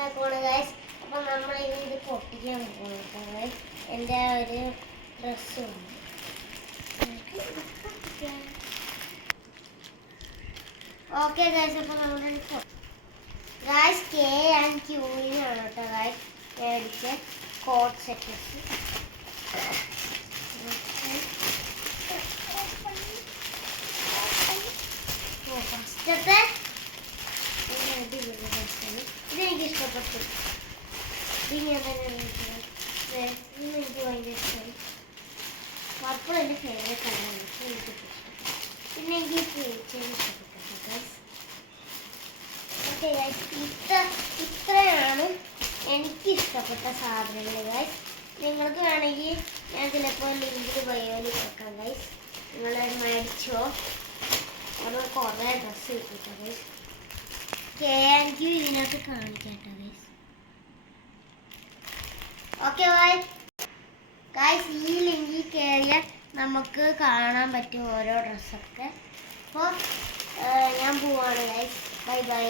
വന്നേക്കോണ് guys. അപ്പം നമ്മൾ ഇനി ഇത് പൊട്ടിക്കാൻ പോകുന്നു ഗൈസ്. എൻ്റെ ഒരു ഡ്രസ്സ് വന്നു. ഓക്കെ ഗൈസ്, അപ്പം നമ്മുടെ ഗൈസ് K&Qനാണ് കേട്ടോ ഗൈസ് മേടിച്ച കോട്ട് സെറ്റ്. ഫസ്റ്റത്തെ ഇതെനിക്ക് ഇഷ്ടപ്പെട്ടു. ഇതെനിക്ക് ഭയങ്കര ഇഷ്ടമായി. പർപ്പിൾ എൻ്റെ ഫേവറേറ്റ് കളറാണ്. എനിക്ക് പിന്നെ എനിക്ക് തേച്ചത് ഇഷ്ടപ്പെട്ടു ഗൈസ്. ഓക്കെ ഗൈസ്, ഇത്രയാണ് എനിക്ക് ഇഷ്ടപ്പെട്ട സാധനങ്ങൾ ഗൈസ്. നിങ്ങൾക്ക് വേണമെങ്കിൽ ഞാൻ ചിലപ്പോൾ ലിങ്കിൽ ബയോയിൽ വെക്കാം ഗൈസ്. നിങ്ങൾ മേടിച്ചോ. അപ്പോൾ കുറേ ഡ്രസ്സ് കിട്ടും ഗൈസ്. K&Q ഇതിനകത്ത് കാണിക്കാട്ടോ ഗൈസ്. ഓക്കെ ഗൈസ്, ഈ ലിങ്കിൽ കയറിയാൽ നമുക്ക് കാണാൻ പറ്റും ഓരോ ഡ്രസ്സൊക്കെ. അപ്പോൾ ഞാൻ പോവാണ് ഗൈസ്. Bye bye.